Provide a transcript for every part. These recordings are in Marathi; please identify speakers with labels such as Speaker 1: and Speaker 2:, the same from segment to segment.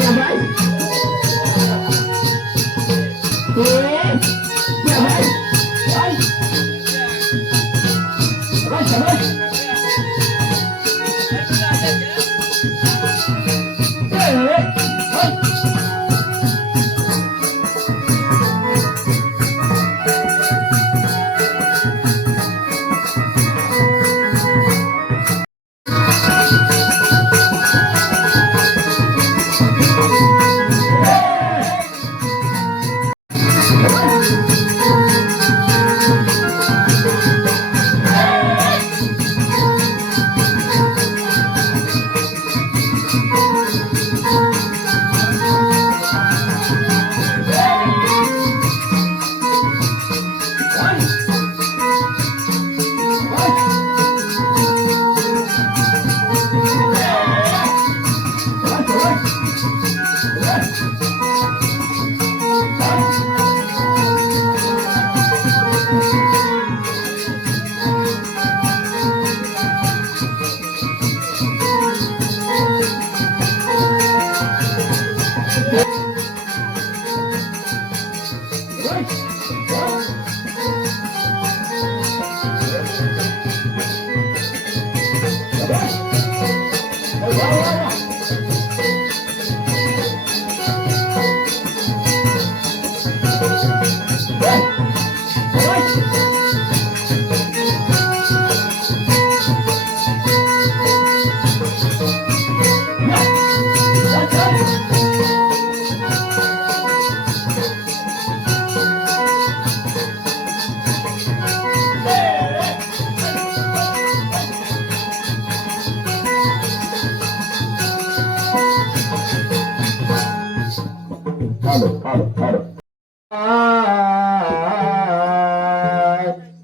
Speaker 1: Yeah, right.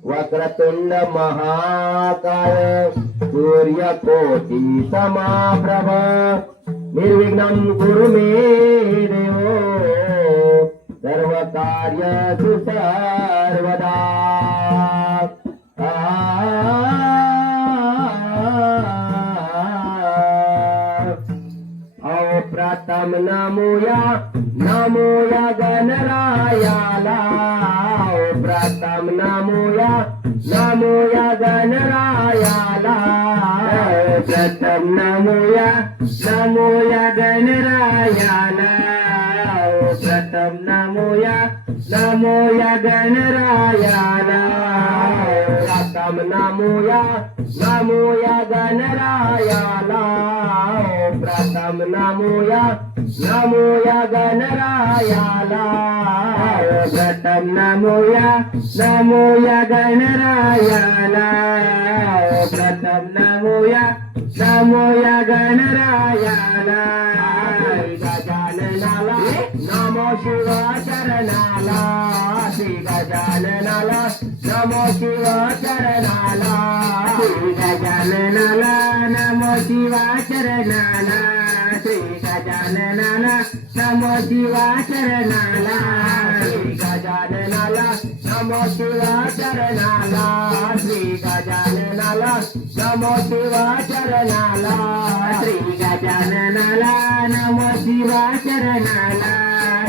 Speaker 1: వక్రతుండ మహాకాయ సూర్య కోటి సమాప్రభ. నిర్విఘ్నం గురు మే దేవో సర్వదా. ಶ್ರೀರಾಮ ನಮೋಯ ನಮೋಯ ಗಣರಾಯಾಲ ಪ್ರಥಮ ನಮೋಯ ನಮೋಯ ಗಣರಾಯಾಲ ಪ್ರಥಮ ನಮೋಯ ನಮೋಯ ಗಣರಾಯಾಲ ಪ್ರಥಮ ನಮೋಯ ನಮೋಯ ಗಣರಾಯಾಲ ಪ್ರಥಮ ನಮೋಯ ನಮೋಯ ಗಣರಾಯಾಲ ಪ್ರಥಮ ನಮೋಯ నమోయ గణరాయాలా. వ్రతం నమోయ నమోయ గణరాయాలా. వ్రతం నమోయ నమోయ గణరాయాలా. గజాననాల నమో శివ చరణాల శ్రీ గజాననాల నమో శివ చరణాల శ్రీ గజాననాల నమో శివ చరణాల శ్రీ గజాననాల నమో శివాచరణాల. శ్రీ గజాననాల నమో శివాచరణాల. శ్రీ గజాననాల నమో శివాచరణాల. శ్రీ గజాననాల నమో శివాచరణాల.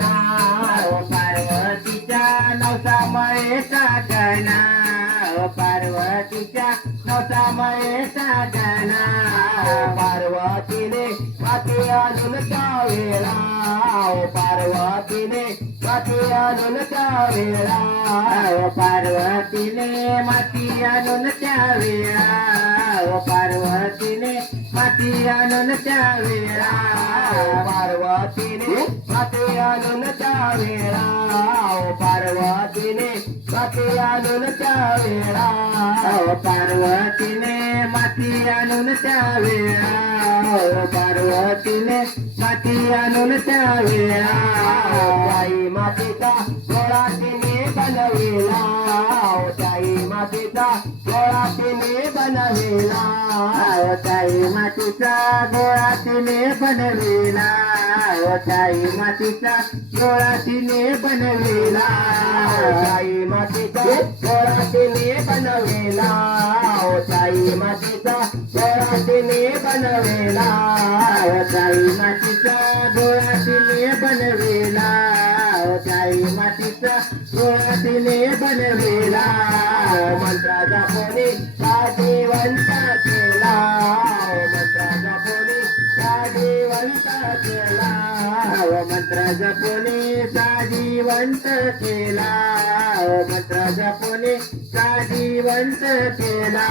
Speaker 1: नाव पार्वतीच्या नवसा मयेचा गणा पार्वतीच्या नवसा मयेचा गणा. पार्वतीने पाठी अजून कावेला पार्वतीने पाठी अजून कावेला पार्वतीने माती अजून त्या वेळा पार्वतीने त्या वेळा पार्वतीने आलून त्या वेळा पार्वतीने आणून त्या वेळा पार्वतीने माती आणून त्या वेळा पार्वतीने माती आणून त्या वेळा मातीचा थोडा तिने बनविला मातीचा गोळा तिने बनविला. ताई मातीचा गोळा तिने बनविला. ताई मातीचा गोळा तिने बनविला. ताई मातीचा गोळा तिने बनविला. ओ ताई मातीचा गोळा तिने बनविला. ओ ताई मातीचा गोळा तिने बनविला. ओ ताई मातीचा गोळा तिने बनविला. मंत्राजापोनी त्या जिवंत केला मंत्राजापोनी त्या जिवंत केला मंत्र जपुनी साधीवंत केला. मंत्र जपुनी साधीवंत केला.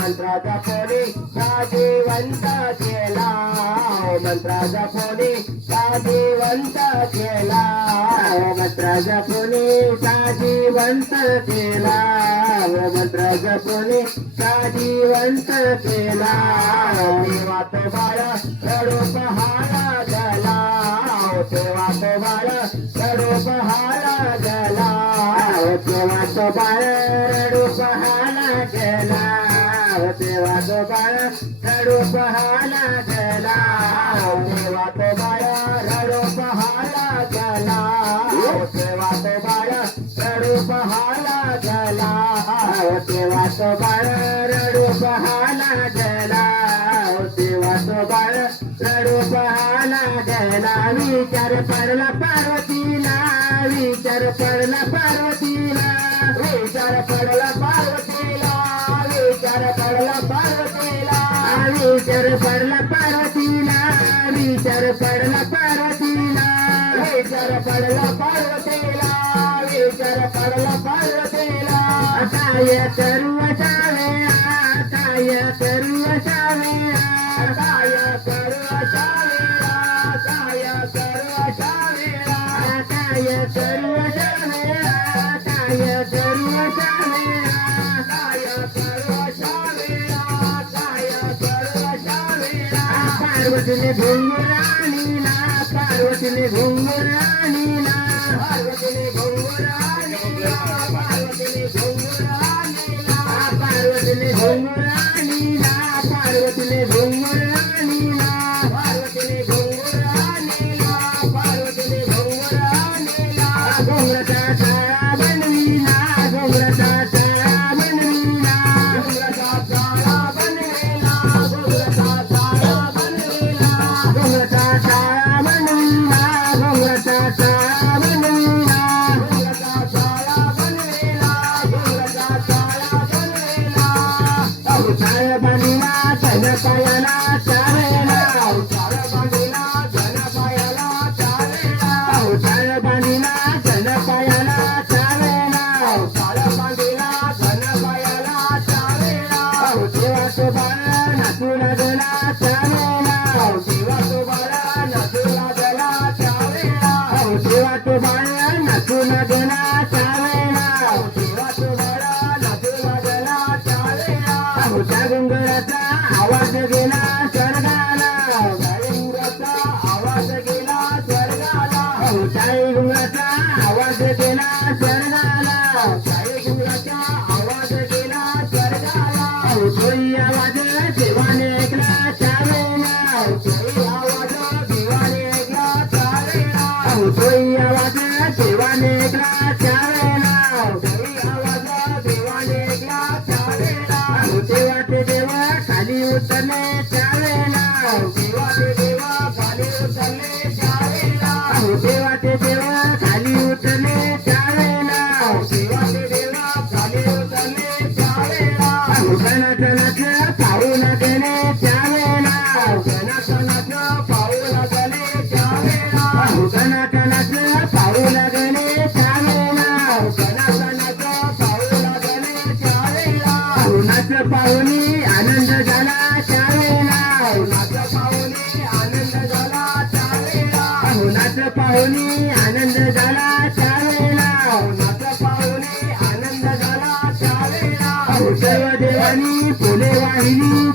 Speaker 1: मंत्र जपुनी साधीवंत केला. मंत्र जपुनी साधीवंत केला. मंत्र जपुनी साधीवंत केला. मंत्र जपुनी साधीवंत केला. देवात बाळा रडू पहाडा. तेव्हा तो बाळ रडू पहाडा गला तेव्हा तो बाळ रडू पहाडा गेला तेव्हा तो बाळ रडू पहाडा गेला तेव्हा तो बाळ रडू पहाडा गेला तेव्हा तो बाळ रडू पहाडा गेला तेव्हा तो बाळ विचार पडला पार्वतीला विचार पडला पार्वतीला. विचार पडला पार्वतीला विचार पडला पार्वतीला. विचार पडला पार्वतीला विचार पडला पार्वतीला. विचार पडला पार्वतीला विचार पडला पार्वतीला. काय करू असावे घुंगुराणीला पार्वतीने घुंगुराणीला पार्वतीने घुंगुराणीला. हरा नाच पाहुणी आनंद झाला त्यावेळेला. नाच पाहुणी आनंद झाला त्यावेळेला. नाच पाहुणी आनंद झाला चालेला नाच पाहुणी आनंद झाला सर्व देवानी फुले वाहिली.